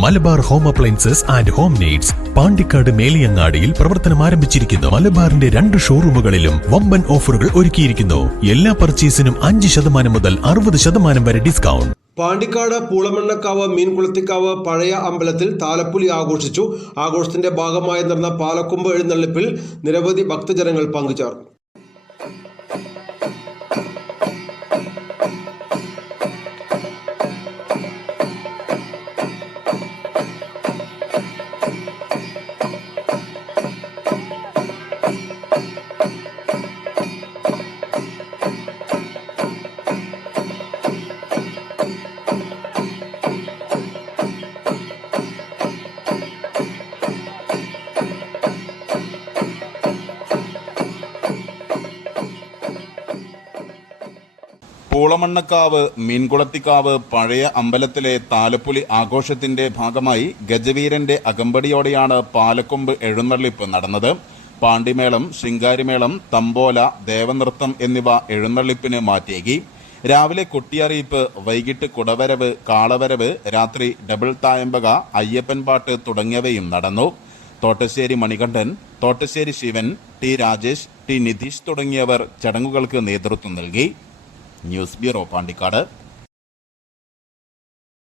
Malabar home appliances and home needs Pandikkad മേലിയങ്ങാടിയിൽ പ്രവർത്തനം ആരംഭിച്ചിരിക്കുന്നു. മലബാറിന്റെ 2 ഷോറൂമുകളിലും വമ്പൻ ഓഫറുകൾ ഒരുക്കിയിരിക്കുന്നു. എല്ലാ പർച്ചേസിനും 5% മുതൽ 60% വരെ ഡിസ്കൗണ്ട്. പാണ്ടിക്കാട് പൂളമണ്ണക്കാവ് മീൻകുളത്തിക്കാവ് പഴയ അമ്പലത്തിൽ താലപ്പൊലി ആഘോഷിച്ചു. ആഘോഷത്തിന്റെ ഭാഗമായി നടന്ന പാലക്കൊമ്പ് എഴുന്നള്ളിപ്പിൽ നിരവധി ഭക്തജനങ്ങൾ പങ്കുചേർന്നു. പൂളമണ്ണക്കാവ് മീൻകുളത്തിക്കാവ് പഴയ അമ്പലത്തിലെ താലപ്പൊലി ആഘോഷത്തിന്റെ ഭാഗമായി ഗജവീരന്റെ അകമ്പടിയോടെയാണ് പാലക്കൊമ്പ് എഴുന്നള്ളിപ്പ് നടന്നത്. പാണ്ടിമേളം, ശിങ്കാരിമേളം, തമ്പോല, ദേവനൃത്തം എന്നിവ എഴുന്നള്ളിപ്പിന് മാറ്റിയേകി. രാവിലെ കൊട്ടിയറിയിപ്പ്, വൈകിട്ട് കുടവരവ്, കാളവരവ്, രാത്രി ഡബിൾ തായമ്പക, അയ്യപ്പൻ പാട്ട് തുടങ്ങിയവയും നടന്നു. തോട്ടശ്ശേരി മണികണ്ഠൻ, തോട്ടശ്ശേരി ശിവൻ, ടി രാജേഷ്, ടി നിതീഷ് തുടങ്ങിയവർ ചടങ്ങുകൾക്ക് നേതൃത്വം നൽകി. News bureau, Pandikkad.